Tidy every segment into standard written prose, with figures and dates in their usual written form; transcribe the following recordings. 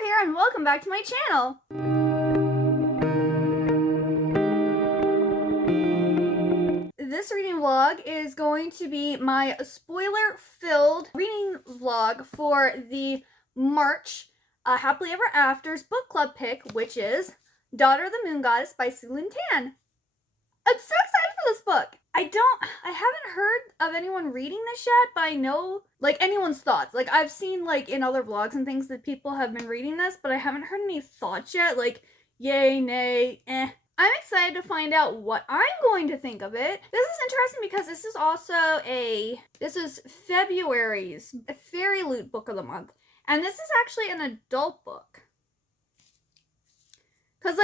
Heather here, and welcome back to my channel. This reading vlog is going to be my spoiler-filled reading vlog for the March Happily Ever After's book club pick, which is Daughter of the Moon Goddess by Sue Lynn Tan. I'm so excited for this book. I haven't heard of anyone reading this yet, but I know, anyone's thoughts. I've seen, in other vlogs and things that people have been reading this, but I haven't heard any thoughts yet, yay, nay, eh. I'm excited to find out what I'm going to think of it. This is interesting because this is also this is February's Fairy Loot Book of the Month. And this is actually an adult book. Because,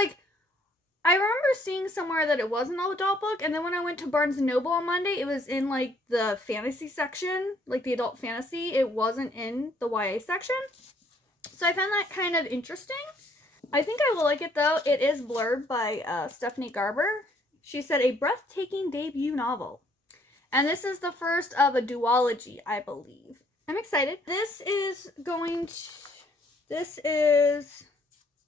I remember seeing somewhere that it was an adult book, and then when I went to Barnes & Noble on Monday, it was in, the fantasy section, the adult fantasy. It wasn't in the YA section. So I found that kind of interesting. I think I will like it, though. It is blurred by Stephanie Garber. She said, a breathtaking debut novel. And this is the first of a duology, I believe. I'm excited. This is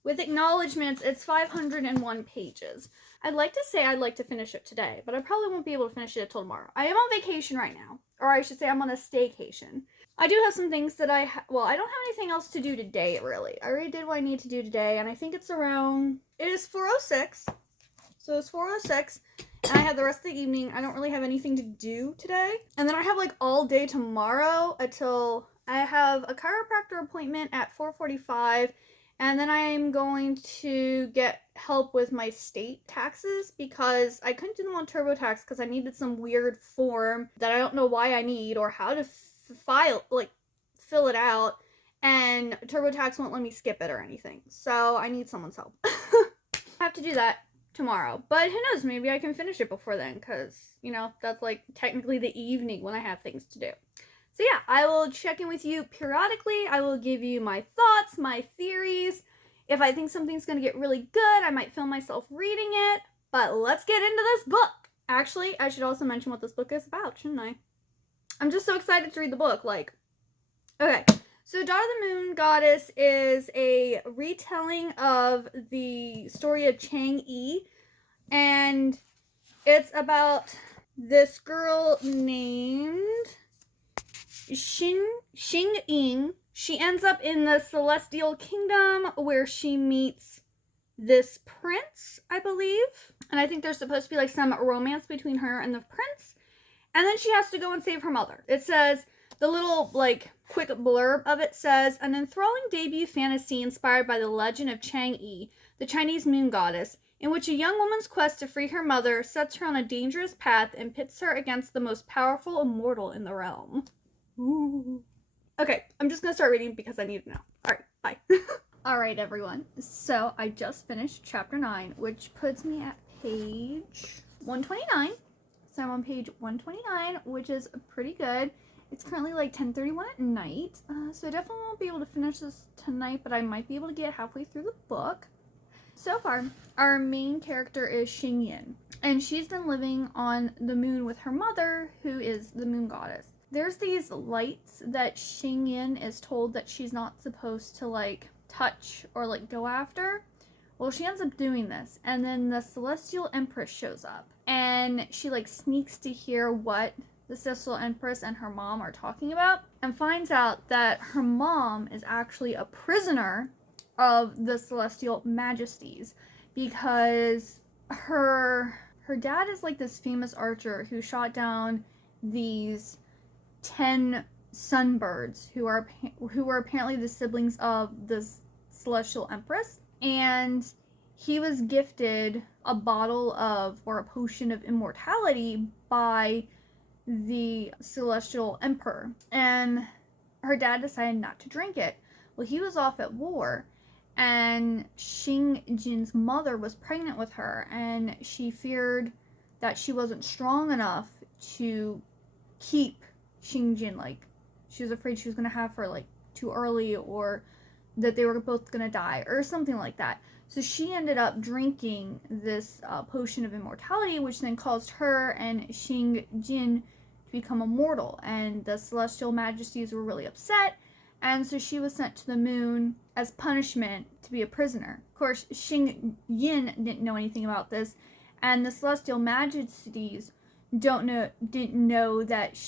with acknowledgments, it's 501 pages. I'd like to say I'd like to finish it today, but I probably won't be able to finish it until tomorrow. I am on vacation right now, or I should say I'm on a staycation. I do have some things that I don't have anything else to do today, really. I already did what I need to do today, and I think it is 4:06, so it's 4:06, and I have the rest of the evening. I don't really have anything to do today, and then I have, all day tomorrow until I have a chiropractor appointment at 4:45, and then I'm going to get help with my state taxes because I couldn't do them on TurboTax because I needed some weird form that I don't know why I need or how to fill it out, and TurboTax won't let me skip it or anything. So I need someone's help. I have to do that tomorrow, but who knows, maybe I can finish it before then because, that's technically the evening when I have things to do. So yeah, I will check in with you periodically. I will give you my thoughts, my theories. If I think something's going to get really good, I might film myself reading it. But let's get into this book. Actually, I should also mention what this book is about, shouldn't I? I'm just so excited to read the book. Okay. So Daughter of the Moon Goddess is a retelling of the story of Chang-e. And it's about this girl named Xing. She ends up in the Celestial Kingdom where she meets this prince, I believe. And I think there's supposed to be some romance between her and the prince. And then she has to go and save her mother. It says, the little quick blurb of it says, an enthralling debut fantasy inspired by the legend of Chang-e, the Chinese moon goddess, in which a young woman's quest to free her mother sets her on a dangerous path and pits her against the most powerful immortal in the realm. Ooh. Okay, I'm just gonna start reading because I need to know. Alright, bye. Alright, everyone. So, I just finished chapter 9, which puts me at page 129. So, I'm on page 129, which is pretty good. It's currently 10:31 at night. So, I definitely won't be able to finish this tonight, but I might be able to get halfway through the book. So far, our main character is Xing, and she's been living on the moon with her mother, who is the moon goddess. There's these lights that Xing is told that she's not supposed to touch or go after. Well, she ends up doing this, and then the Celestial Empress shows up, and she sneaks to hear what the Celestial Empress and her mom are talking about, and finds out that her mom is actually a prisoner of the Celestial Majesties because her dad is this famous archer who shot down these 10 sunbirds who were apparently the siblings of the Celestial Empress, and he was gifted a bottle or a potion of immortality by the Celestial Emperor, and her dad decided not to drink it. Well, he was off at war, and Xing mother was pregnant with her, and she feared that she wasn't strong enough to keep Xing, she was afraid she was gonna have her too early, or that they were both gonna die or something like that. So she ended up drinking this potion of immortality, which then caused her and Xing to become immortal, and the Celestial Majesties were really upset, And so she was sent to the moon as punishment to be a prisoner. Of course, Xing Yin didn't know anything about this, and the celestial majesties didn't know that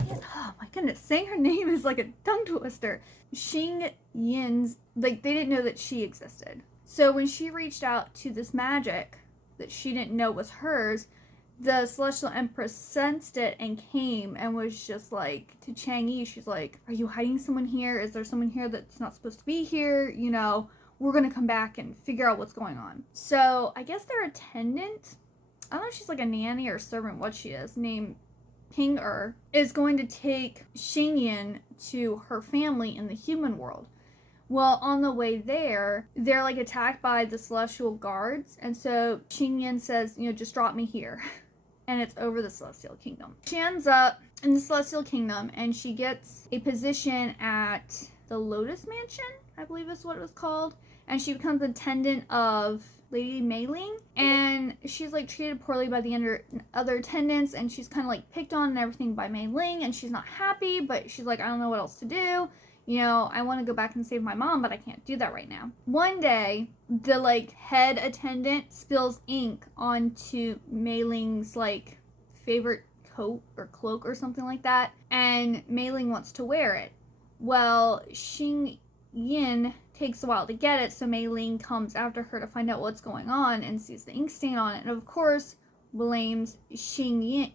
oh my goodness, saying her name is like a tongue twister. Xing Yin's, like, they didn't know that she existed. So when she reached out to this magic that she didn't know was hers, the Celestial Empress sensed it and came and was just like, to Chang-e, she's like, are you hiding someone here? Is there someone here that's not supposed to be here? You know, we're gonna come back and figure out what's going on. So I guess their attendant, I don't know if she's like a nanny or servant, what she is, named Chang-e, is going to take Xingyin to her family in the human world. Well, on the way there, they're like attacked by the celestial guards, and so Xingyin says, you know, just drop me here. And it's over the Celestial Kingdom. She ends up in the Celestial Kingdom, and she gets a position at the Lotus Mansion, I believe is what it was called. And she becomes attendant of Lady Mei Ling, and she's like treated poorly by the other attendants, and she's kind of like picked on and everything by Mei Ling, and she's not happy, but she's like, I don't know what else to do. You know, I want to go back and save my mom, but I can't do that right now. One day, the like head attendant spills ink onto Mei Ling's like favorite coat or cloak or something like that, and Mei Ling wants to wear it. Well, Xing Yin takes a while to get it, so Mei Ling comes after her to find out what's going on and sees the ink stain on it, and of course blames Xing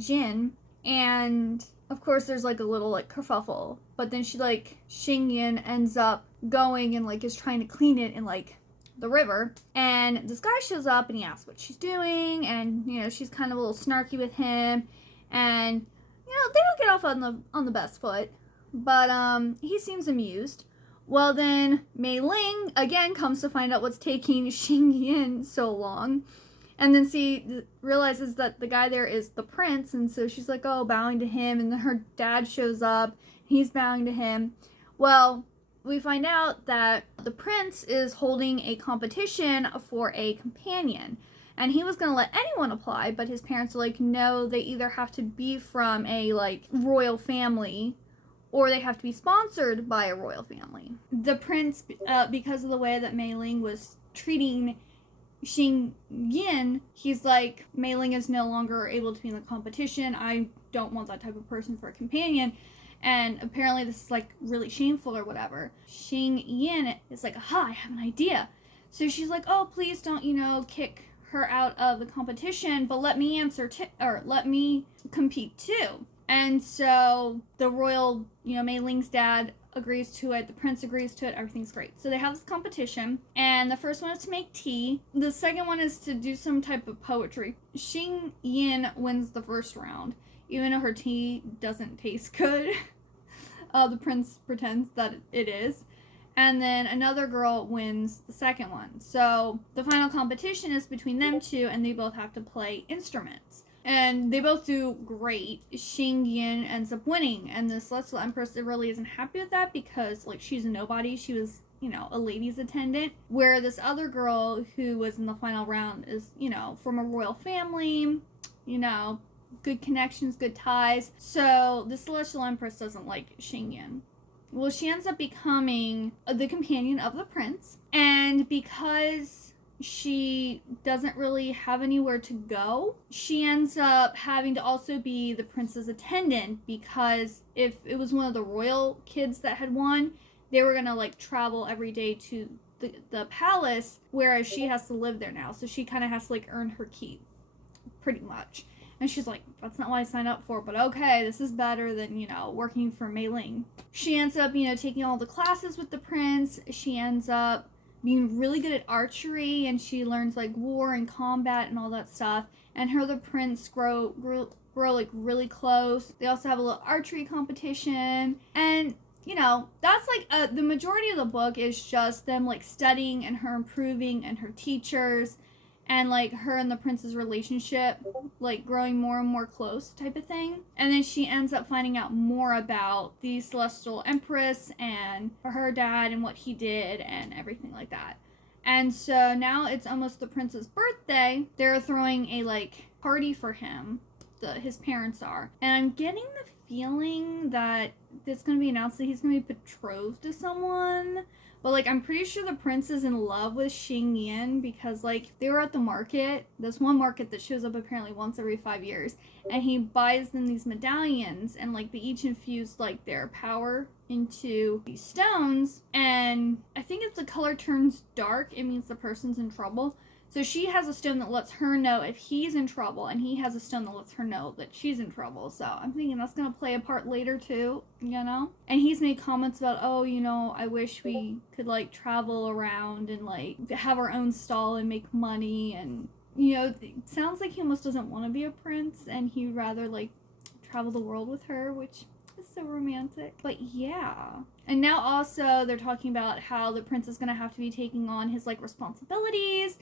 Jin, and of course there's like a little like kerfuffle, but then Xing Yin ends up going and like is trying to clean it in like the river, and this guy shows up and he asks what she's doing, and you know, she's kind of a little snarky with him, and you know, they don't get off on the best foot, but he seems amused. Well, then Mei Ling again comes to find out what's taking Xing Yin so long, and then she realizes that the guy there is the prince, and so she's like, oh, bowing to him, and then her dad shows up, he's bowing to him. Well, we find out that the prince is holding a competition for a companion, and he was going to let anyone apply, but his parents are like, no, they either have to be from a like royal family or they have to be sponsored by a royal family. The prince, because of the way that Mei Ling was treating Xing Yin, he's like, Mei Ling is no longer able to be in the competition. I don't want that type of person for a companion. And apparently this is like really shameful or whatever. Xing Yin is like, aha, I have an idea. So she's like, oh, please don't, you know, kick her out of the competition, but let me let me compete too. And so the royal, you know, Mei Ling's dad agrees to it, the prince agrees to it, everything's great. So they have this competition, and the first one is to make tea. The second one is to do some type of poetry. Xing Yin wins the first round, even though her tea doesn't taste good. The prince pretends that it is. And then another girl wins the second one. So the final competition is between them two, and they both have to play instruments. And they both do great. Xing Yin ends up winning, and the Celestial Empress really isn't happy with that because, like, she's a nobody. She was, you know, a ladies' attendant. Where this other girl who was in the final round is, you know, from a royal family, you know, good connections, good ties. So the Celestial Empress doesn't like Xing Yin. Well, she ends up becoming the companion of the prince, and because she doesn't really have anywhere to go, she ends up having to also be the prince's attendant, because if it was one of the royal kids that had won, they were gonna like travel every day to the palace, whereas she has to live there now, so she kind of has to like earn her keep, pretty much. And she's like, that's not what I signed up for, but okay, this is better than, you know, working for Mei Ling. She ends up, you know, taking all the classes with the prince. She ends up being really good at archery, and she learns like war and combat and all that stuff. And her and the prince grow like really close. They also have a little archery competition, and you know, that's like the majority of the book is just them like studying and her improving and her teachers, and like her and the prince's relationship like growing more and more close type of thing. And then she ends up finding out more about the Celestial Empress and her dad and what he did and everything like that. And so now it's almost the prince's birthday. They're throwing a like party for him, his parents are, and I'm getting the feeling that it's going to be announced that he's going to be betrothed to someone. But, like, I'm pretty sure the prince is in love with Chang-e because, like, they were at the market. This one market that shows up apparently once every 5 years. And he buys them these medallions. And, like, they each infuse, like, their power into these stones. And I think if the color turns dark, it means the person's in trouble. So she has a stone that lets her know if he's in trouble, and he has a stone that lets her know that she's in trouble. So I'm thinking that's going to play a part later too, you know? And he's made comments about, oh, you know, I wish we could, like, travel around and, like, have our own stall and make money. And, you know, it sounds like he almost doesn't want to be a prince, and he'd rather, like, travel the world with her, which is so romantic. But yeah. And now also they're talking about how the prince is going to have to be taking on his, like, responsibilities.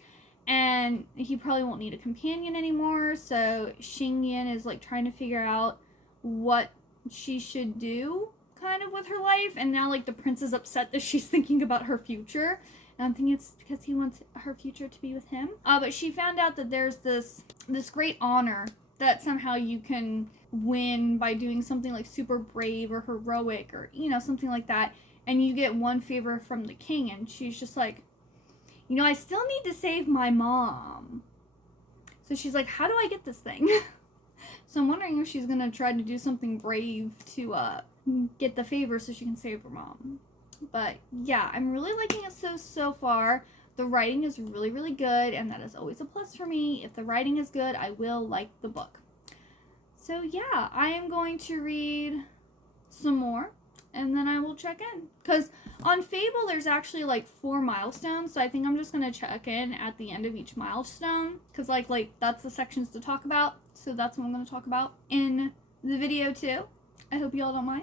And he probably won't need a companion anymore. So Chang-e is, like, trying to figure out what she should do kind of with her life. And now, like, the prince is upset that she's thinking about her future. And I'm thinking it's because he wants her future to be with him. But she found out that there's this great honor that somehow you can win by doing something, like, super brave or heroic or, you know, something like that. And you get one favor from the king. And she's just like, you know, I still need to save my mom. So she's like, how do I get this thing? So I'm wondering if she's going to try to do something brave to get the favor so she can save her mom. But yeah, I'm really liking it so far. The writing is really, really good, and that is always a plus for me. If the writing is good, I will like the book. So yeah, I am going to read some more, and then I will check in. Because on Fable, there's actually, like, 4 milestones, so I think I'm just going to check in at the end of each milestone. Because, like, that's the sections to talk about, so that's what I'm going to talk about in the video, too. I hope you all don't mind.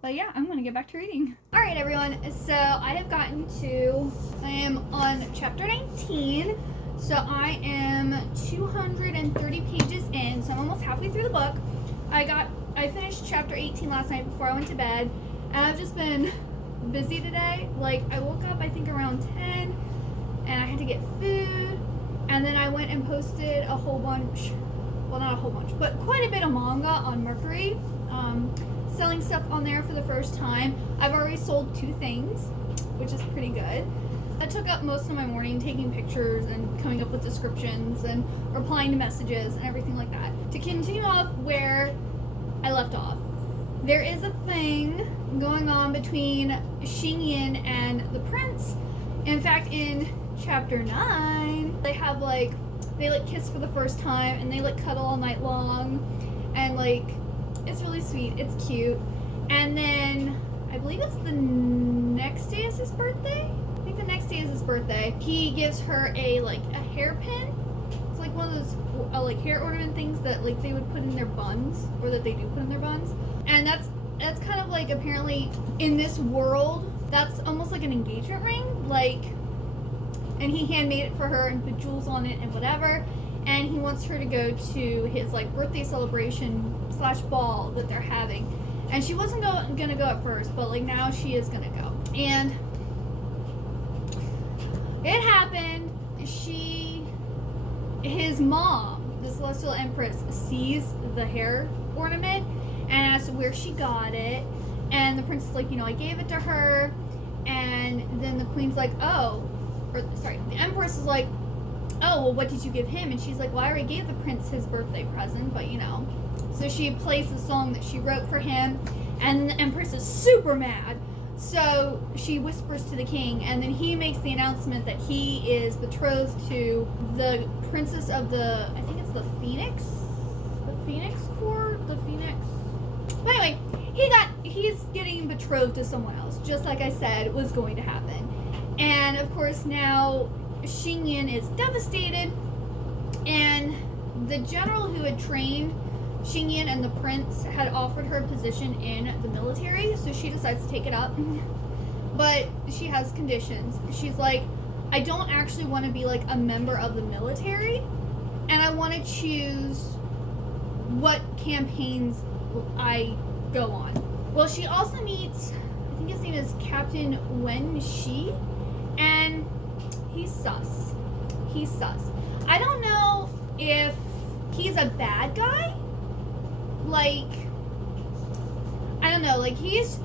But yeah, I'm going to get back to reading. Alright, everyone, so I am on chapter 19. So I am 230 pages in, so I'm almost halfway through the book. I finished chapter 18 last night before I went to bed, and I've just been busy today. Like, I woke up, I think, around 10, and I had to get food, and then I went and posted a whole bunch, well, not a whole bunch, but quite a bit of manga on Mercury, selling stuff on there for the first time. I've already sold 2 things, which is pretty good. I took up most of my morning taking pictures and coming up with descriptions and replying to messages and everything like that. To continue off where I left off, there is a thing going on between Chang-e and the prince. In fact, in chapter 9, they have, like, they, like, kiss for the first time, and they, like, cuddle all night long, and, like, it's really sweet. It's cute. And then I believe it's the next day is his birthday. I think the next day is his birthday. He gives her a hairpin. It's like one of those like hair ornament things that, like, they would put in their buns, or that they do put in their buns. And that's kind of, like, apparently in this world, that's almost like an engagement ring. Like, and he handmade it for her and put jewels on it and whatever. And he wants her to go to his, like, birthday celebration / ball that they're having. And she wasn't gonna go at first, but, like, now she is gonna go. And it happened. His mom, the Celestial Empress, sees the hair ornament and asks where she got it. And the prince is like, you know, I gave it to her. And then the queen's like, the empress is like, oh, well, what did you give him? And she's like, well, I already gave the prince his birthday present, but, you know. So she plays the song that she wrote for him, and the empress is super mad. So she whispers to the king, and then he makes the announcement that he is betrothed to the princess of the, I think it's the Phoenix Court? The Phoenix. But anyway, he's getting betrothed to someone else, just like I said was going to happen. And, of course, now Chang-e is devastated, and the general who had trained Chang-e and the prince had offered her a position in the military, so she decides to take it up. But she has conditions. She's like, I don't actually want to be, like, a member of the military, and I want to choose what campaigns I go on. Well, she also meets, I think his name is Captain Wen-shi, and he's sus. I don't know if he's a bad guy. Like, know, like he's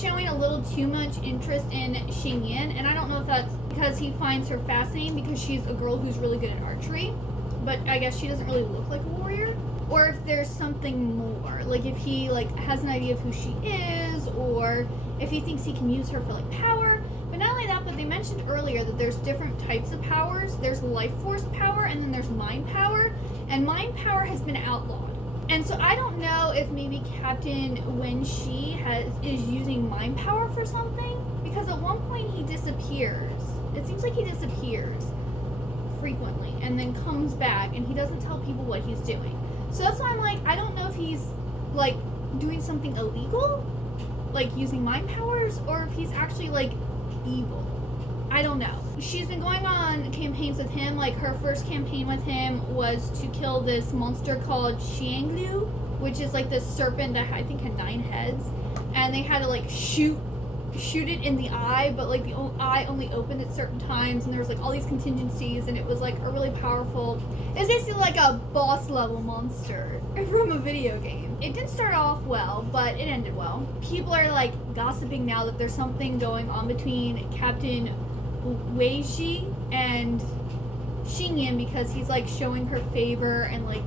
showing a little too much interest in Xingyan, and I don't know if that's because he finds her fascinating because she's a girl who's really good at archery, but I guess she doesn't really look like a warrior, or if there's something more, like if he like has an idea of who she is, or if he thinks he can use her for like power. But not only that, but they mentioned earlier that there's different types of powers. There's life force power, and then there's mind power, and mind power has been outlawed. And so I don't know if maybe Captain Wenxi is using mind power for something, because at one point he disappears. It seems like he disappears frequently and then comes back, and he doesn't tell people what he's doing. So that's why I'm like, I don't know if he's like doing something illegal, like using mind powers, or if he's actually like evil. I don't know. She's been going on campaigns with him. Like her first campaign with him was to kill this monster called chang-e, which is like this serpent that I think had 9 heads, and they had to like shoot it in the eye, but like the eye only opened at certain times, and there was like all these contingencies, and it was like a really powerful, it's basically like a boss level monster from a video game. It didn't start off well, but it ended well. People are like gossiping now that there's something going on between Captain Weiji and Xingyan, because he's like showing her favor and like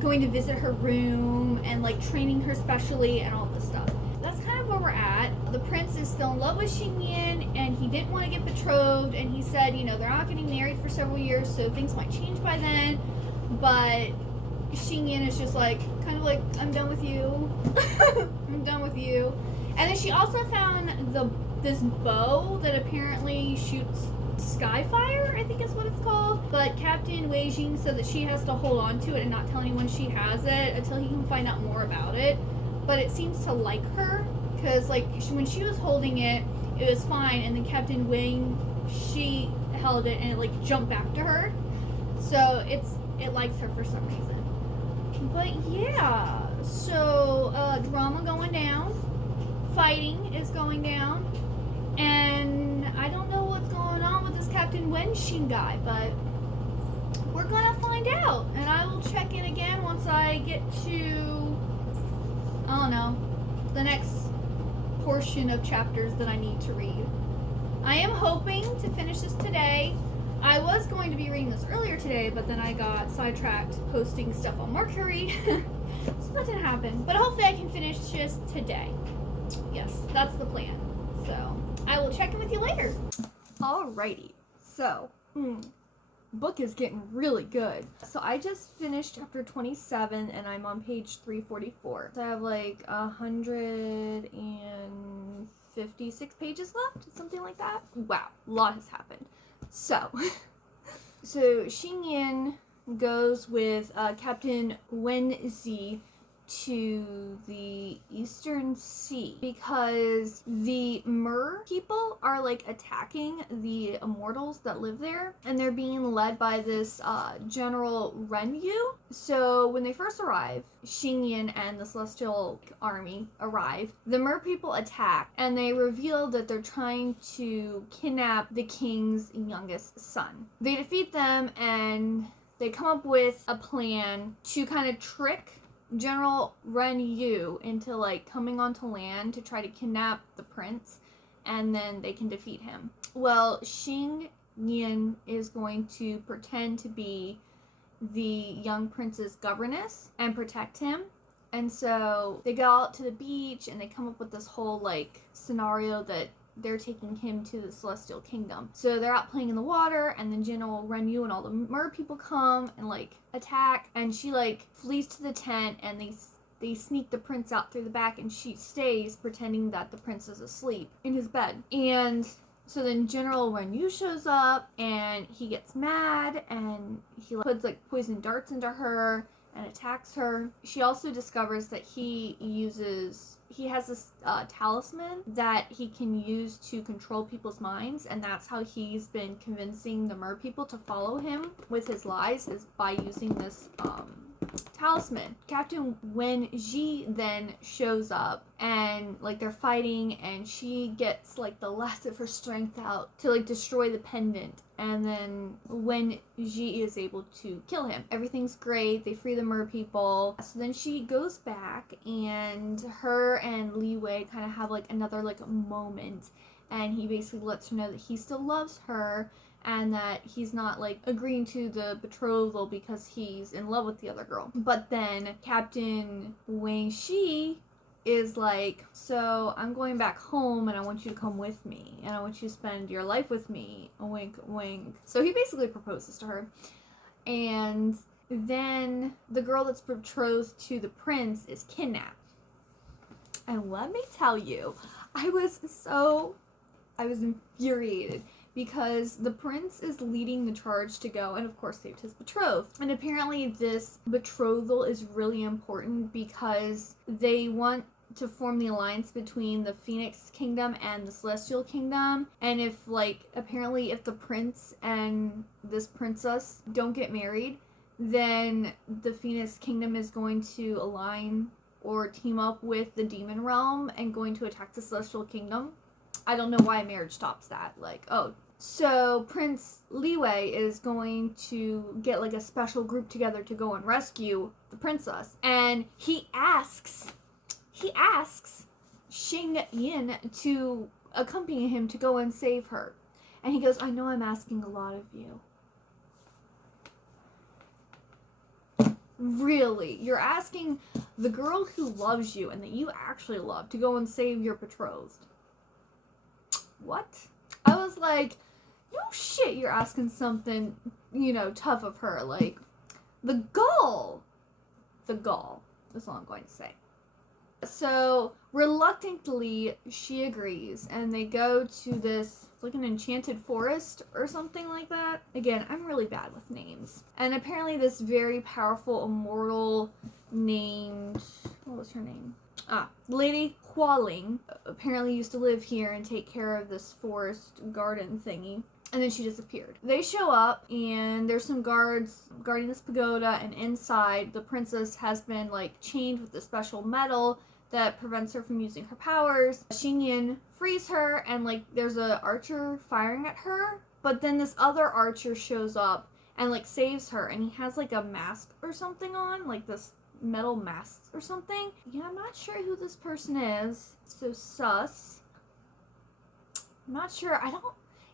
going to visit her room and like training her specially and all this stuff. That's kind of where we're at. The prince is still in love with Xingyan, and he didn't want to get betrothed, and he said, you know, they're not getting married for several years, so things might change by then. But Xingyan is just like, kind of like, I'm done with you. I'm done with you. And then she also found this bow that apparently shoots skyfire, I think is what it's called. But Captain Wei Jing said that she has to hold on to it and not tell anyone she has it until he can find out more about it. But it seems to like her, because like when she was holding it, it was fine, and then Captain Wing, she held it and it like jumped back to her. So it likes her for some reason. But yeah, so drama going down, fighting is going down, and I don't know what's going on with this Captain Wenxin guy, but we're gonna find out, and I will check in again once I get to, I don't know, the next portion of chapters that I need to read. I am hoping to finish this today. I was going to be reading this earlier today, but then I got sidetracked posting stuff on Mercury. So that didn't happen. But hopefully I can finish this today. Yes, that's the plan. So I will check in with you later. Alrighty. So, book is getting really good. So I just finished chapter 27 and I'm on page 344. So I have like 156 pages left, something like that. Wow, a lot has happened. So Xingyan goes with Captain Wenzi to the Eastern Sea because the Mer people are like attacking the immortals that live there, and they're being led by this General Renyu. So when they first arrive, Xingyan and the Celestial Army arrive. The Mer people attack, and they reveal that they're trying to kidnap the king's youngest son. They defeat them, and they come up with a plan to kind of trick General Renyu into like coming onto land to try to kidnap the prince, and then they can defeat him. Well, Xingyan is going to pretend to be the young prince's governess and protect him. And so they go out to the beach and they come up with this whole like scenario that they're taking him to the Celestial Kingdom. So they're out playing in the water, and then General Renyu and all the Mer people come and like attack, and she like flees to the tent, and they sneak the prince out through the back, and she stays pretending that the prince is asleep in his bed. And so then General Renyu shows up, and he gets mad, and he puts like poison darts into her and attacks her. She also discovers that he has this talisman that he can use to control people's minds, and that's how he's been convincing the Mer people to follow him with his lies, is by using this talisman. Captain Wen-ji then shows up and like they're fighting and she gets like the last of her strength out to like destroy the pendant, and then Wen-ji is able to kill him. Everything's great. They free the mer people. So then she goes back and her and Li Wei kind of have like another like moment, and he basically lets her know that he still loves her and that he's not like agreeing to the betrothal because he's in love with the other girl. But then Captain Wang Shi is like, so I'm going back home and I want you to come with me and I want you to spend your life with me. Wink wink. So he basically proposes to her, and then the girl that's betrothed to the prince is kidnapped. And let me tell you, I was infuriated because the prince is leading the charge to go and of course saved his betrothed. And apparently this betrothal is really important because they want to form the alliance between the Phoenix Kingdom and the Celestial Kingdom. And if like, apparently if the prince and this princess don't get married, then the Phoenix Kingdom is going to align or team up with the Demon Realm and going to attack the Celestial Kingdom. I don't know why marriage stops that. Like, oh. So Prince Li Wei is going to get like a special group together to go and rescue the princess. And he asks Xing Yin to accompany him to go and save her. And he goes, I know I'm asking a lot of you. Really? You're asking the girl who loves you and that you actually love to go and save your betrothed? What? I was like, no shit, you're asking something, you know, tough of her. Like, the gall is all I'm going to say. So, reluctantly, she agrees, and they go to this, like an enchanted forest or something like that. Again, I'm really bad with names. And apparently this very powerful immortal named, what was her name? Lady Hualing apparently used to live here and take care of this forest garden thingy. And then she disappeared. They show up, and there's some guards guarding this pagoda, and inside, the princess has been, like, chained with a special metal that prevents her from using her powers. Xing Yin frees her, and, like, there's a archer firing at her, but then this other archer shows up and, like, saves her, and he has, like, a mask or something on, like, this metal mask or something. Yeah, I'm not sure who this person is, so sus. I'm not sure.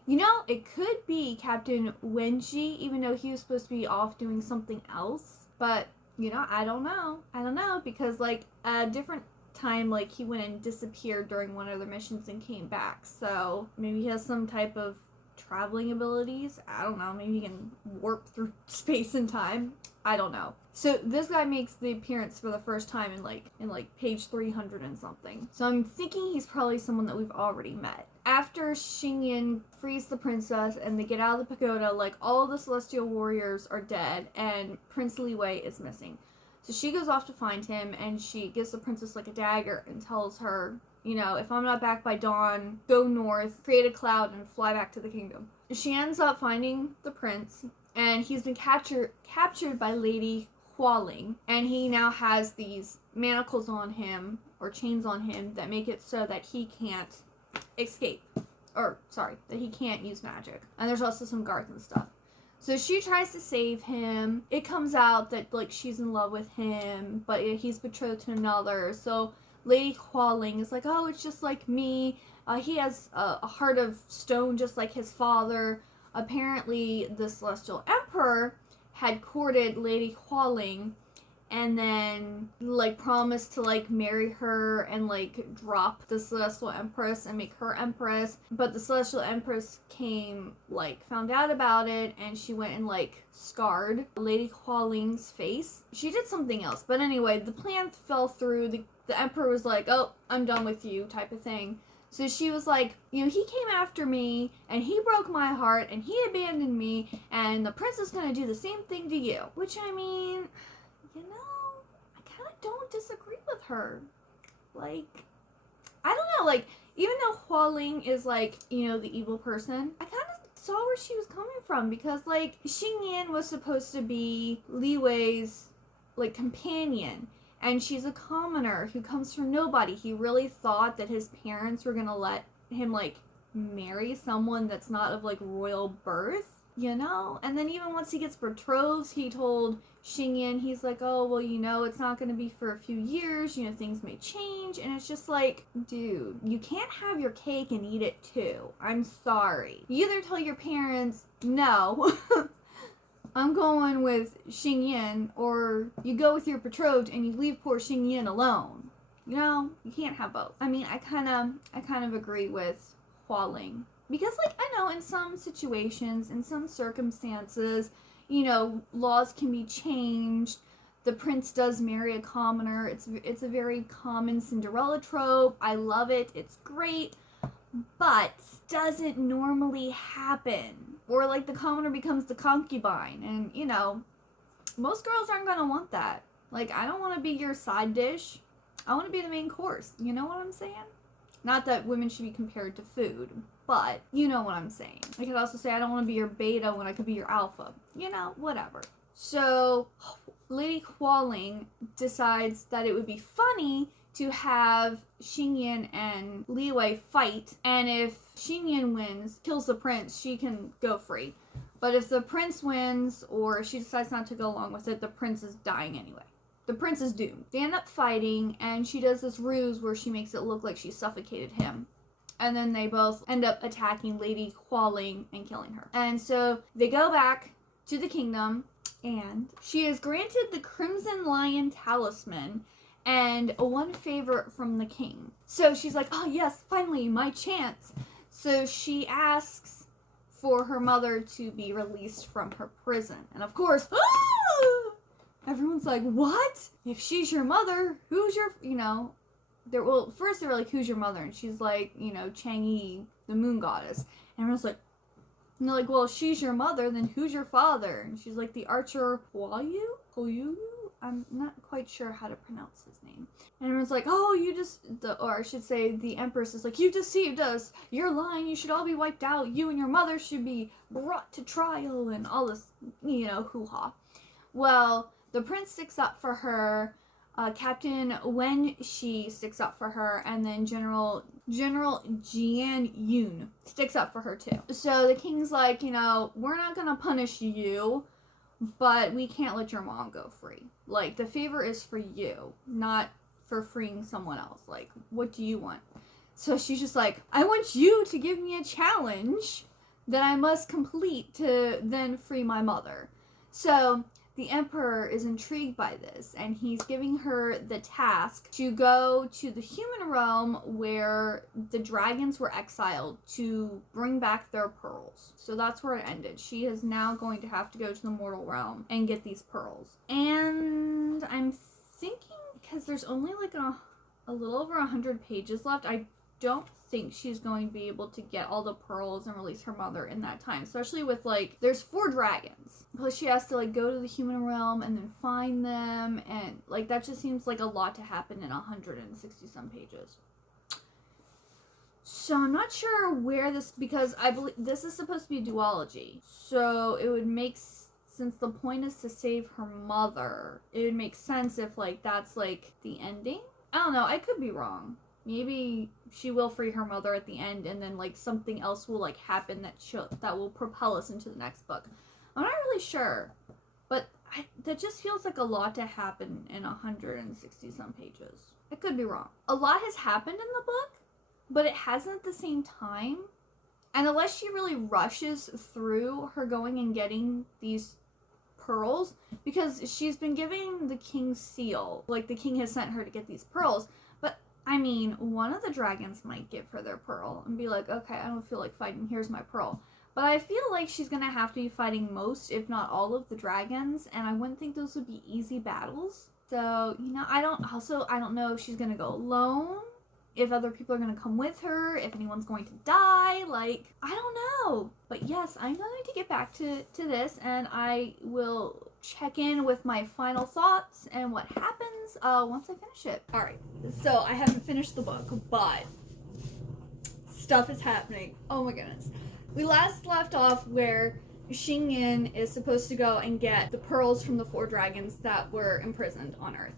You know, it could be Captain Wenji, even though he was supposed to be off doing something else. But, you know, I don't know. Because, like, a different time, like, he went and disappeared during one of the missions and came back. So, maybe he has some type of traveling abilities. I don't know. Maybe he can warp through space and time. I don't know. So this guy makes the appearance for the first time in page 300 and something. So I'm thinking he's probably someone that we've already met. After Xing Yin frees the princess and they get out of the pagoda, like, all of the celestial warriors are dead and Prince Li Wei is missing. So she goes off to find him and she gives the princess like a dagger and tells her, you know, if I'm not back by dawn, go north, create a cloud, and fly back to the kingdom. She ends up finding the prince, and he's been captured by Lady Hualing, and he now has these manacles on him, or chains on him, that make it so that he can't escape. That he can't use magic. And there's also some guards and stuff. So she tries to save him. It comes out that, like, she's in love with him, but he's betrothed to another. So Lady Hualing is like, oh, it's just like me. He has a heart of stone just like his father. Apparently, the Celestial Emperor had courted Lady Hualing and then, like, promised to, like, marry her and, like, drop the Celestial Empress and make her Empress. But the Celestial Empress found out about it, and she went and, like, scarred Lady Hualing's face. She did something else. But anyway, the plan fell through. The Emperor was like, oh, I'm done with you, type of thing. So she was like, you know, he came after me, and he broke my heart, and he abandoned me, and the prince is going to do the same thing to you. Which, I mean, you know, I kind of don't disagree with her. Like, I don't know, like, even though Hualing is, like, you know, the evil person, I kind of saw where she was coming from, because, like, Xing Yan was supposed to be Li Wei's like companion, and she's a commoner who comes from nobody. He really thought that his parents were gonna let him like marry someone that's not of like royal birth, you know? And then even once he gets betrothed, he told Xingyin, he's like, oh, well, you know, it's not going to be for a few years, you know, things may change. And it's just like, dude, you can't have your cake and eat it too. I'm sorry. You either tell your parents, no, I'm going with Xingyin, or you go with your betrothed and you leave poor Xingyin alone. You know, you can't have both. I mean, I kind of agree with Hualing, because like I know in some situations, in some circumstances, you know, laws can be changed. The prince does marry a commoner. It's a very common Cinderella trope. I love it. It's great, but doesn't normally happen. Or like the commoner becomes the concubine, and you know, most girls aren't gonna want that. Like, I don't want to be your side dish. I want to be the main course. You know what I'm saying? Not that women should be compared to food, but you know what I'm saying. I could also say I don't want to be your beta when I could be your alpha. You know, whatever. So, Lady Hualing decides that it would be funny to have Xingyin and Li Wei fight, and if Xingyin wins, kills the prince, she can go free. But if the prince wins, or she decides not to go along with it, the prince is dying anyway. The prince is doomed. They end up fighting, and she does this ruse where she makes it look like she suffocated him. And then they both end up attacking Lady Hualing and killing her. And so they go back to the kingdom, and she is granted the Crimson Lion Talisman and one favor from the king. So she's like, oh yes, finally, my chance. So she asks for her mother to be released from her prison. And of course, everyone's like, what? If she's your mother, who's your, you know, first they were like, who's your mother? And she's like, you know, Chang-e, the moon goddess. And everyone's like, and they're like, well, if she's your mother, then who's your father? And she's like, the archer Huayu? I'm not quite sure how to pronounce his name. And everyone's like, oh, or I should say, the Empress is like, you deceived us. You're lying. You should all be wiped out. You and your mother should be brought to trial, and all this, you know, hoo-ha. Well, the prince sticks up for her. Captain Wen Shi sticks up for her, and then General Jian Yun sticks up for her too. So the king's like, you know, we're not gonna punish you, but we can't let your mom go free. Like, the favor is for you, not for freeing someone else. Like, what do you want? So she's just like, I want you to give me a challenge that I must complete to then free my mother. So the emperor is intrigued by this, and he's giving her the task to go to the human realm where the dragons were exiled to bring back their pearls. So that's where it ended. She is now going to have to go to the mortal realm and get these pearls. And I'm thinking, because there's only like a little over 100 pages left, I don't think she's going to be able to get all the pearls and release her mother in that time, especially with like there's 4 dragons, plus she has to like go to the human realm and then find them, and like that just seems like a lot to happen in 160 some pages. So I'm not sure where this, because I believe this is supposed to be a duology, so it would make, since the point is to save her mother, it would make sense if like that's like the ending. I don't know, I could be wrong. Maybe she will free her mother at the end, and then like something else will like happen that will propel us into the next book. I'm not really sure, but that just feels like a lot to happen in 160 some pages. I could be wrong. A lot has happened in the book, but it hasn't at the same time. And unless she really rushes through her going and getting these pearls, because she's been giving the king's seal, like the king has sent her to get these pearls. I mean, one of the dragons might give her their pearl and be like, okay, I don't feel like fighting, here's my pearl. But I feel like she's going to have to be fighting most, if not all, of the dragons, and I wouldn't think those would be easy battles. So, you know, I don't know if she's going to go alone, if other people are going to come with her, if anyone's going to die, like, I don't know. But yes, I'm going to get back to this, and I will check in with my final thoughts and what happens once I finish it. Alright, so I haven't finished the book, but stuff is happening. Oh my goodness. We last left off where Xingyin is supposed to go and get the pearls from the 4 dragons that were imprisoned on Earth,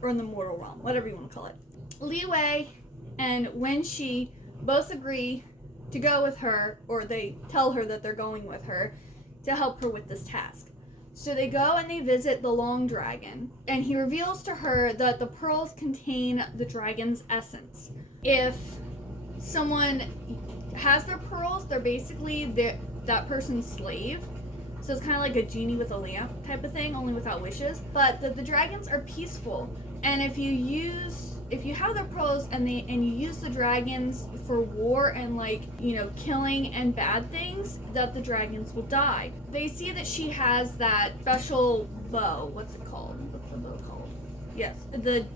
or in the mortal realm, whatever you want to call it. Li Wei and Wen Shi both agree to go with her, or they tell her that they're going with her to help her with this task. So they go and they visit the Long Dragon, and he reveals to her that the pearls contain the dragon's essence. If someone has their pearls, they're basically that person's slave. So it's kind of like a genie with a lamp type of thing, only without wishes. But the dragons are peaceful, and if you have their pearls and you use the dragons for war and killing and bad things, that the dragons will die. They see that she has that special bow. What's it called? What's the bow called? Yes, the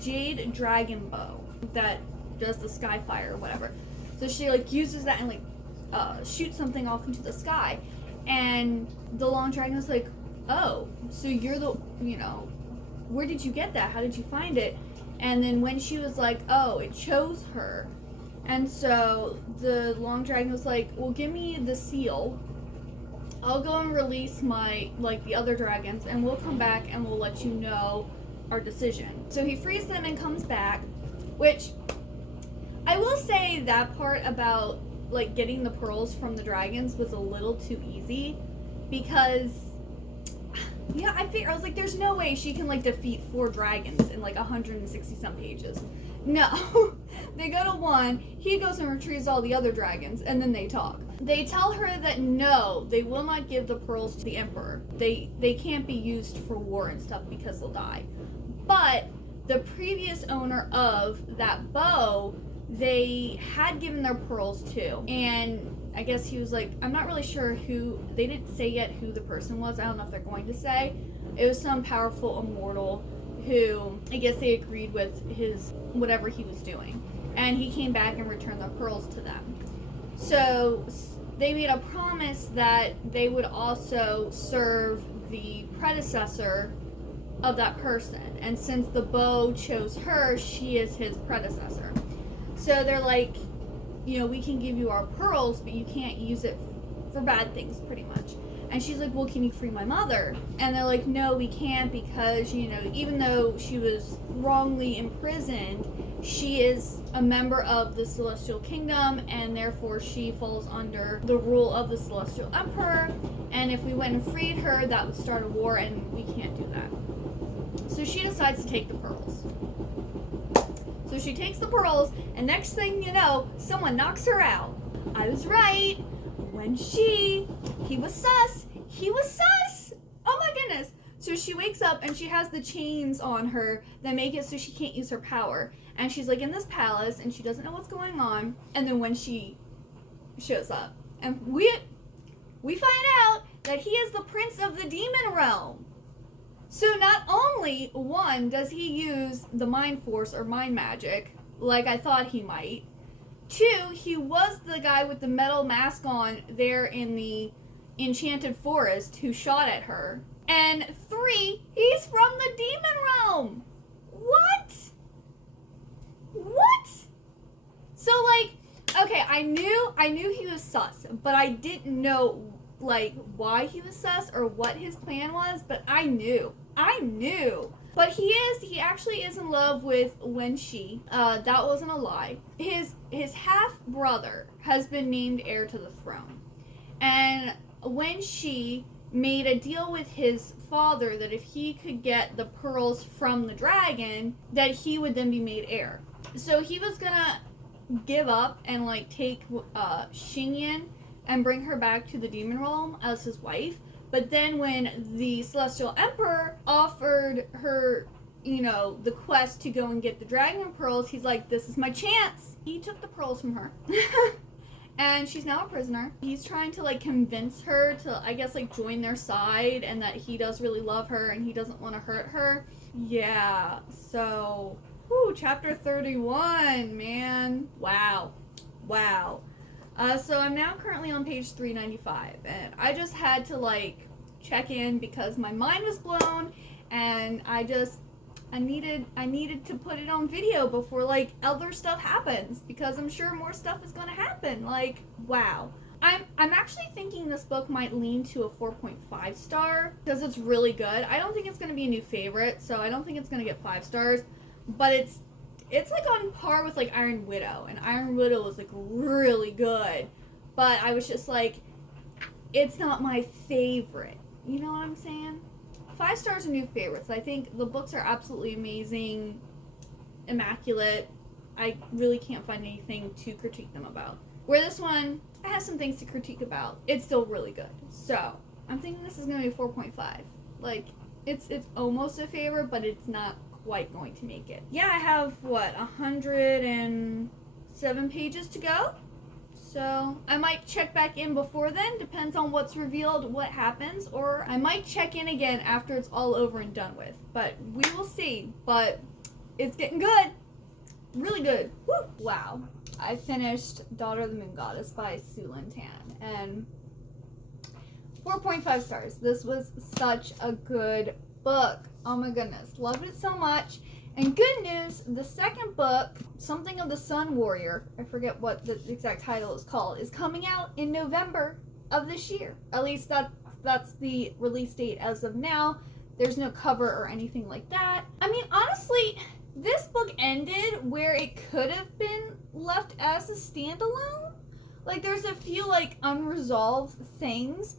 jade dragon bow that does the sky fire or whatever. So she uses that and shoots something off into the sky, and the Long Dragon is like, oh, so you're the where did you get that? How did you find it? And then when she was like, oh, it chose her. And so the Long Dragon was like, well, give me the seal. I'll go and release the other dragons, and we'll come back and we'll let you know our decision. So he frees them and comes back, which I will say that part about getting the pearls from the dragons was a little too easy, because I was like, there's no way she can defeat 4 dragons in 160 some pages. No. They go to one, he goes and retrieves all the other dragons, and then they talk. They tell her that no, they will not give the pearls to the emperor. They can't be used for war and stuff because they'll die. But the previous owner of that bow, they had given their pearls to, and I guess he was like, I'm not really sure who, they didn't say yet who the person was. I don't know if they're going to say. It was some powerful immortal who, I guess they agreed with his, whatever he was doing. And he came back and returned the pearls to them. So they made a promise that they would also serve the predecessor of that person. And since the bow chose her, she is his predecessor. So they're like, we can give you our pearls, but you can't use it for bad things, pretty much. And she's like, well, can you free my mother? And they're like, no, we can't, because, even though she was wrongly imprisoned, she is a member of the Celestial Kingdom, and therefore she falls under the rule of the Celestial Emperor. And if we went and freed her, that would start a war, and we can't do that. So she decides to take the pearls. So she takes the pearls, and next thing you know, someone knocks her out. I was right. When he was sus. He was sus! Oh my goodness. So she wakes up, and she has the chains on her that make it so she can't use her power. And she's in this palace, and she doesn't know what's going on. And then when she shows up, and we find out that he is the prince of the demon realm. So not only, one, does he use the mind force or mind magic, like I thought he might. 2, he was the guy with the metal mask on there in the enchanted forest who shot at her. And 3, he's from the demon realm. What? So okay, I knew he was sus, but I didn't know why he was sus or what his plan was, but I knew. But he actually is in love with Wen Shi. That wasn't a lie. His half brother has been named heir to the throne. And Wen Shi made a deal with his father that if he could get the pearls from the dragon, that he would then be made heir. So he was gonna give up and take Xingyin and bring her back to the demon realm as his wife. But then when the Celestial Emperor offered her, the quest to go and get the dragon pearls, he's like, this is my chance. He took the pearls from her. And she's now a prisoner. He's trying to convince her to, I guess, join their side, and that he does really love her and he doesn't want to hurt her. Yeah, so, chapter 31, man. Wow. So I'm now currently on page 395, and I just had to check in because my mind was blown, and I needed to put it on video before other stuff happens, because I'm sure more stuff is gonna happen. Wow. I'm actually thinking this book might lean to a 4.5 star because it's really good. I don't think it's going to be a new favorite, so I don't think it's going to get 5 stars, but it's like on par with like Iron Widow, and Iron Widow was like really good, but I was just like, it's not my favorite. You know what I'm saying? 5 stars are new favorites. I think the books are absolutely amazing, immaculate. I really can't find anything to critique them about. Where this one, I have some things to critique about. It's still really good. So, I'm thinking this is going to be 4.5. Like, it's almost a favorite, but it's not quite going to make it. Yeah, I have, 107 pages to go? So, I might check back in before then. Depends on what's revealed, what happens. Or I might check in again after it's all over and done with. But we will see. But it's getting good. Really good. Woo! Wow. I finished Daughter of the Moon Goddess by Sue Lynn Tan, and 4.5 stars. This was such a good book. Oh my goodness. Loved it so much. And good news, the second book, Something of the Sun Warrior, I forget what the exact title is called, is coming out in November of this year. At least that's the release date as of now. There's no cover or anything like that. I mean, honestly, this book ended where it could have been left as a standalone. Like, there's a few, like, unresolved things,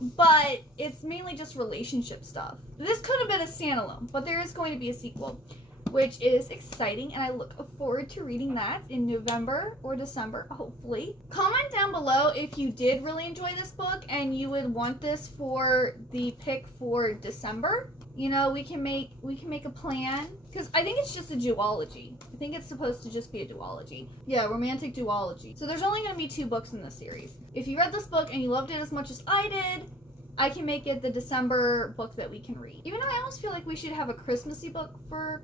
but it's mainly just relationship stuff. This could have been a standalone, but there is going to be a sequel, which is exciting, and I look forward to reading that in November or December, hopefully. Comment down below if you did really enjoy this book and you would want this for the pick for December. You know, we can make a plan, because I think it's just a duology. I think it's supposed to just be a duology. Yeah, romantic duology. So there's only going to be 2 books in this series. If you read this book and you loved it as much as I did, I can make it the December book that we can read. Even though I almost feel like we should have a Christmassy book for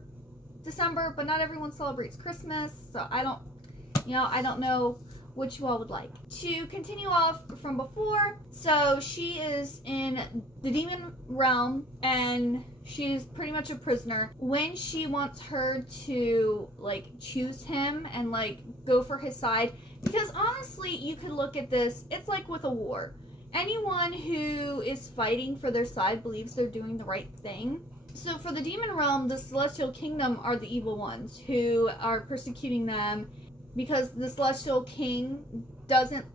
December, but not everyone celebrates Christmas, so I don't know what you all would like. To continue off from before, so she is in the demon realm and she's pretty much a prisoner. When she wants her to like choose him and like go for his side, because honestly you could look at this, it's like with a war. Anyone who is fighting for their side believes they're doing the right thing. So for the demon realm, the celestial kingdom are the evil ones who are persecuting them, because the celestial king doesn't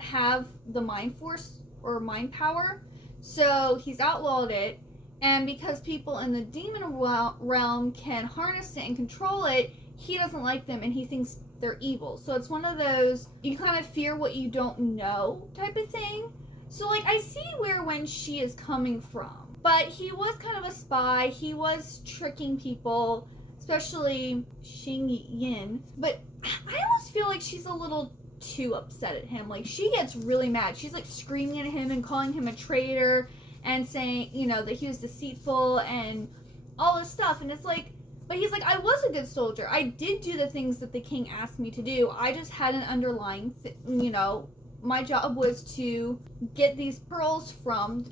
have the mind force or mind power, so he's outlawed it. And because people in the demon realm can harness it and control it, he doesn't like them and he thinks they're evil. So it's one of those, you kind of fear what you don't know type of thing. So like, I see when she is coming from, but he was kind of a spy. He was tricking people, especially chang-e. But I almost feel like she's a little too upset at him. Like, she gets really mad. She's like screaming at him and calling him a traitor and saying, you know, that he was deceitful and all this stuff. And it's like, but he's like, I was a good soldier. I did do the things that the king asked me to do. I just had an underlying, my job was to get these pearls from the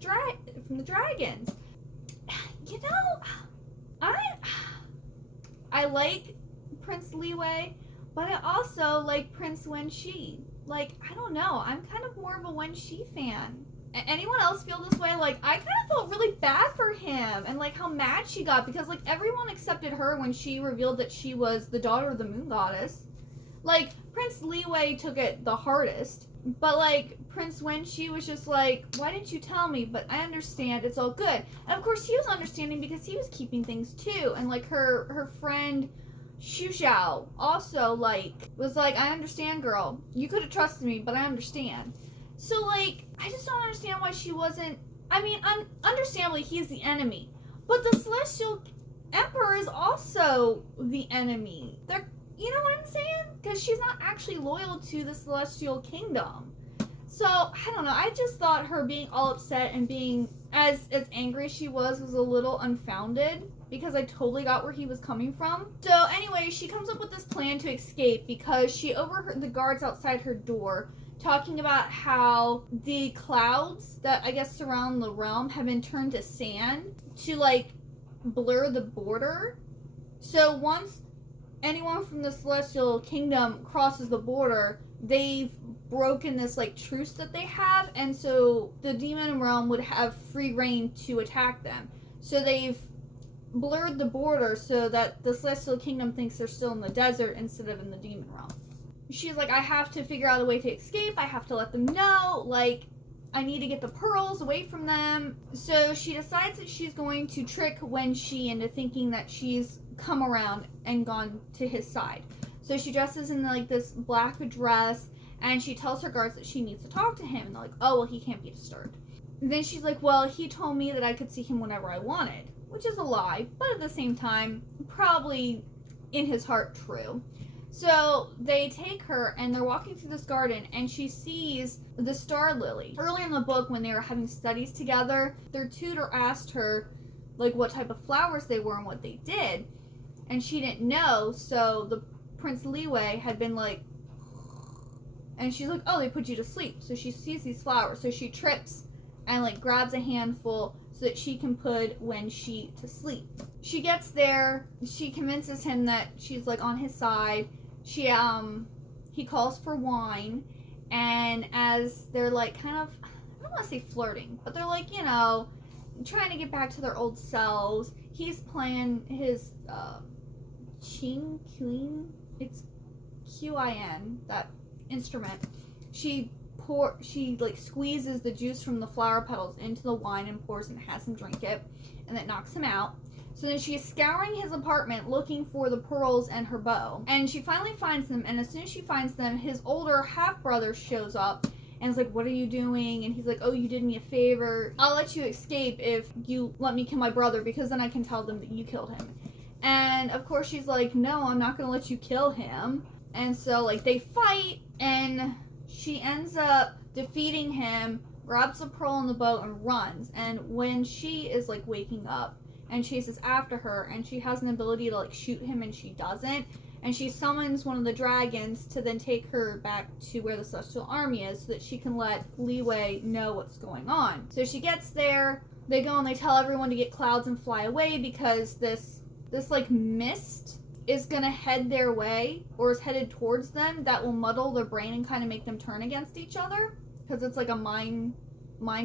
dragons. You know, I like Prince Liwei, but I also like Prince Wenxi. Like, I don't know, I'm kind of more of a Wenxi fan. Anyone else feel this way? Like, I kind of felt really bad for him and like how mad she got, because like everyone accepted her when she revealed that she was the daughter of the moon goddess. Like, Prince Liwei took it the hardest, but like Prince Wenxi was just like, why didn't you tell me? But I understand, it's all good. And of course he was understanding because he was keeping things too. And like her friend Xu Xiao also like was like, I understand, girl. You could have trusted me, but I understand. So like, I just don't understand why she wasn't. I mean, understandably he's the enemy, but the Celestial Emperor is also the enemy. They're, you know what I'm saying? Because she's not actually loyal to the Celestial Kingdom. So, I don't know. I just thought her being all upset and being as angry as she was a little unfounded, because I totally got where he was coming from. So, anyway, she comes up with this plan to escape because she overheard the guards outside her door talking about how the clouds that I guess surround the realm have been turned to sand to like blur the border. So once anyone from the Celestial Kingdom crosses the border, they've broken this like truce that they have, and so the demon realm would have free reign to attack them. So they've blurred the border so that the Celestial Kingdom thinks they're still in the desert instead of in the demon realm. She's like, I have to figure out a way to escape. I have to let them know. Like, I need to get the pearls away from them. So she decides that she's going to trick Wenxi into thinking that she's come around and gone to his side. So she dresses in like this black dress, and she tells her guards that she needs to talk to him. And they're like, oh, well, he can't be disturbed. And then she's like, well, he told me that I could see him whenever I wanted, which is a lie, but at the same time, probably in his heart true. So they take her, and they're walking through this garden, and she sees the star lily. Early in the book, when they were having studies together, their tutor asked her like what type of flowers they were and what they did, and she didn't know. So the Prince Liwei had been like, and she's like, oh, they put you to sleep. So she sees these flowers, so she trips and like grabs a handful so that she can put Wenxi to sleep. She gets there, she convinces him that she's like on his side. He calls for wine, and as they're like kind of, I don't want to say flirting, but they're like, you know, trying to get back to their old selves, he's playing his ching-e, it's Qin, that instrument. She like squeezes the juice from the flower petals into the wine and pours and has him drink it, and that knocks him out. So then she is scouring his apartment looking for the pearls and her bow, and she finally finds them. And as soon as she finds them, his older half-brother shows up and is like, what are you doing? And he's like, oh, you did me a favor. I'll let you escape if you let me kill my brother, because then I can tell them that you killed him. And of course she's like, no, I'm not gonna let you kill him. And so like they fight, and she ends up defeating him, grabs the pearl in the boat, and runs. And when she is like waking up and chases after her, and she has an ability to like shoot him, and she doesn't, and she summons one of the dragons to then take her back to where the Celestial Army is so that she can let Liwei know what's going on. So she gets there, they go and they tell everyone to get clouds and fly away, because this like mist is gonna head their way, or is headed towards them, that will muddle their brain and kind of make them turn against each other, because it's like a mind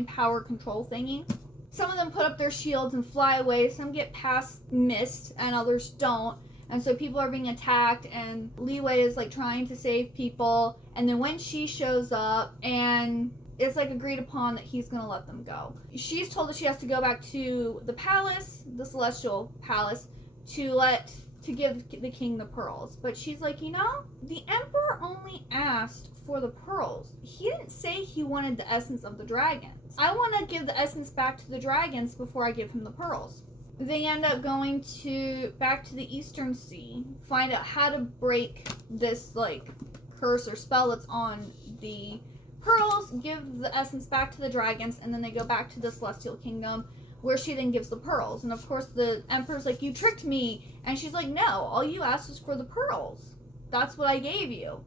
power control thingy. Some of them put up their shields and fly away, some get past mist and others don't, and so people are being attacked, and Liwei is like trying to save people, and then when she shows up, and it's like agreed upon that he's gonna let them go. She's told that she has to go back to the palace, the Celestial Palace, to give the king the pearls. But she's like, you know, the emperor only asked for the pearls. He didn't say he wanted the essence of the dragons. I want to give the essence back to the dragons before I give him the pearls. They end up going back to the Eastern Sea, find out how to break this like curse or spell that's on the pearls, give the essence back to the dragons, and then they go back to the Celestial Kingdom, where she then gives the pearls. And of course the emperor's like, you tricked me. And she's like, no, all you asked was for the pearls. That's what I gave you.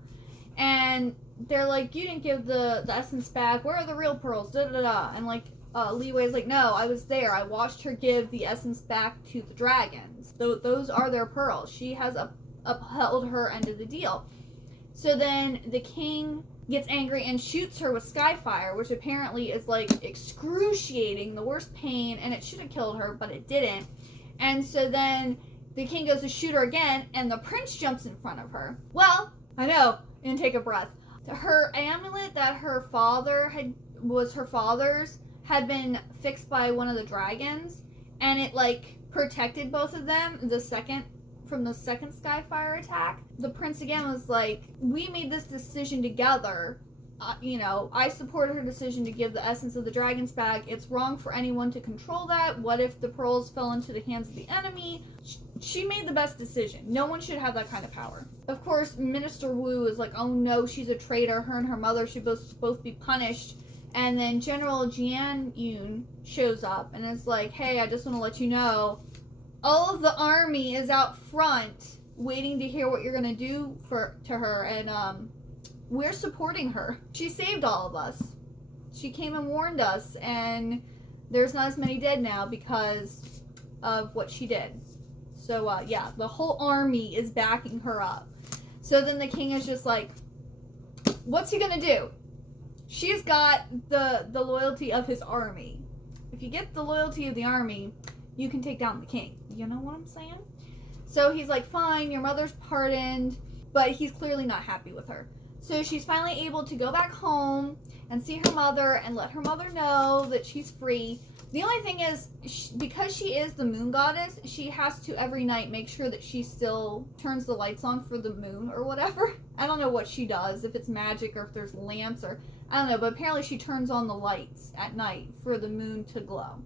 And they're like, you didn't give the essence back. Where are the real pearls? Da da da. And like Liwei's like, no, I was there. I watched her give the essence back to the dragons. Those are their pearls. She has upheld her end of the deal. So then the king gets angry and shoots her with skyfire, which apparently is like excruciating, the worst pain, and it should have killed her, but it didn't. And so then the king goes to shoot her again, and the prince jumps in front of her. Well, I know, and take a breath. Her amulet that her father was her father's had been fixed by one of the dragons, and it like protected both of them from the second skyfire attack. The prince again was like, we made this decision together. I supported her decision to give the essence of the dragons back. It's wrong for anyone to control that. What if the pearls fell into the hands of the enemy? She made the best decision. No one should have that kind of power. Of course, Minister Wu is like, oh no, she's a traitor. Her and her mother should both be punished. And then General Jian Yun shows up and is like, hey, I just want to let you know, all of the army is out front waiting to hear what you're going to do to her, and we're supporting her. She saved all of us. She came and warned us, and there's not as many dead now because of what she did. So, yeah, the whole army is backing her up. So then the king is just like, what's he gonna do? She's got the loyalty of his army. If you get the loyalty of the army, you can take down the king. You know what I'm saying? So he's like, fine, your mother's pardoned, but he's clearly not happy with her. So she's finally able to go back home and see her mother and let her mother know that she's free. The only thing is, because she is the moon goddess, she has to every night make sure that she still turns the lights on for the moon or whatever. I don't know what she does, if it's magic or if there's lamps or, I don't know, but apparently she turns on the lights at night for the moon to glow.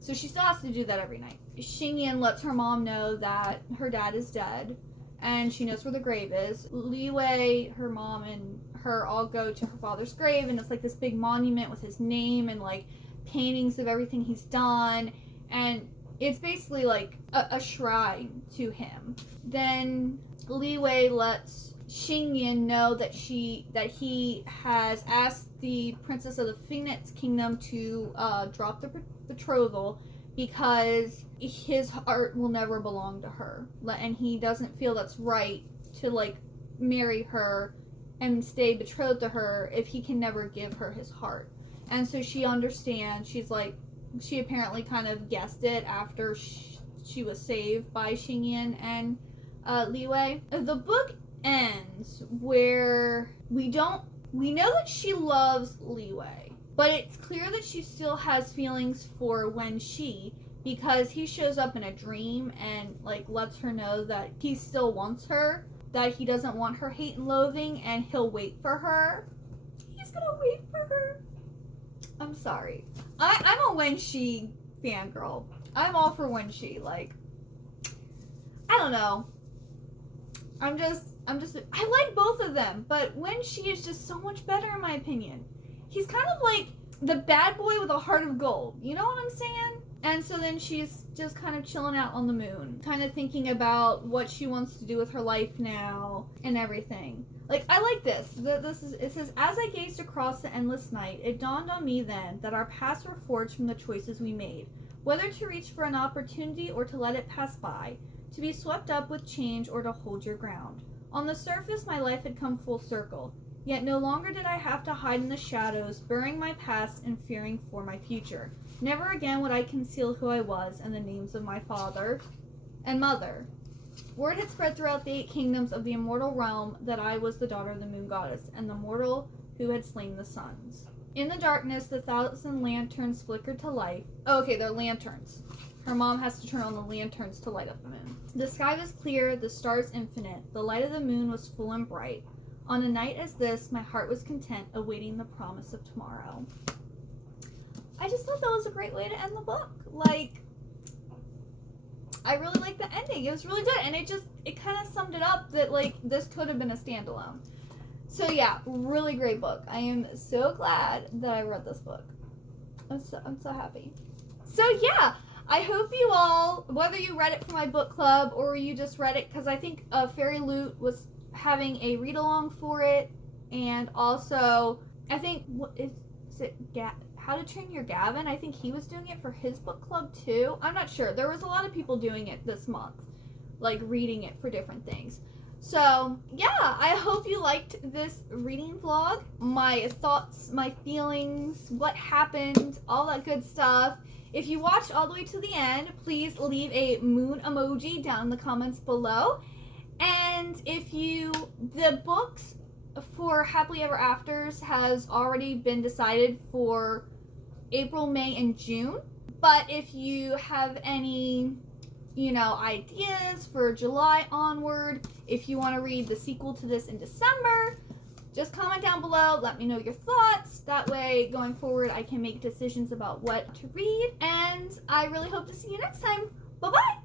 So she still has to do that every night. Xingyan lets her mom know that her dad is dead, and she knows where the grave is. Li Wei, her mom, and her all go to her father's grave, and it's like this big monument with his name and like paintings of everything he's done, and it's basically like a shrine to him. Then Li Wei lets Xingyan know that he has asked the princess of the Phoenix Kingdom to drop the betrothal because his heart will never belong to her, and he doesn't feel that's right to like marry her and stay betrothed to her if he can never give her his heart. And so she understands. She's like, she apparently kind of guessed it after she was saved by Xingyan and Li Wei. The book ends where we know that she loves Li Wei, but it's clear that she still has feelings for Wenxi because he shows up in a dream and like lets her know that he still wants her, that he doesn't want her hate and loathing, and he'll wait for her. He's gonna wait for her. I'm sorry. I'm a Wenxi fangirl. I'm all for Wenxi. Like, I don't know. I like both of them, but Wenxi is just so much better in my opinion. He's kind of like the bad boy with a heart of gold. You know what I'm saying? And so then she's just kind of chilling out on the moon, kind of thinking about what she wants to do with her life now and everything. Like, I like this. It says, as I gazed across the endless night, it dawned on me then that our paths were forged from the choices we made, whether to reach for an opportunity or to let it pass by, to be swept up with change or to hold your ground. On the surface, my life had come full circle, yet no longer did I have to hide in the shadows, burying my past and fearing for my future. Never again would I conceal who I was and the names of my father and mother. Word had spread throughout the 8 kingdoms of the immortal realm that I was the daughter of the moon goddess and the mortal who had slain the suns. In the darkness, the 1,000 lanterns flickered to life. Oh, okay, they're lanterns. Her mom has to turn on the lanterns to light up the moon. The sky was clear, the stars infinite. The light of the moon was full and bright. On a night as this, my heart was content, awaiting the promise of tomorrow. I just thought that was a great way to end the book. Like, I really liked the ending. It was really good, and it kind of summed it up that, like, this could have been a standalone. So, yeah, really great book. I am so glad that I read this book. I'm so happy. So, yeah, I hope you all, whether you read it for my book club or you just read it, because I think Fairy Loot was having a read-along for it, and also, I think, How to Train Your Gavin, I think he was doing it for his book club too. I'm not sure. There was a lot of people doing it this month, like reading it for different things. So, yeah, I hope you liked this reading vlog. My thoughts, my feelings, what happened, all that good stuff. If you watched all the way to the end, please leave a moon emoji down in the comments below. And the books for Happily Ever Afters has already been decided for April, May, and June. But if you have any, ideas for July onward, if you want to read the sequel to this in December, just comment down below. Let me know your thoughts. That way, going forward, I can make decisions about what to read. And I really hope to see you next time. Bye-bye!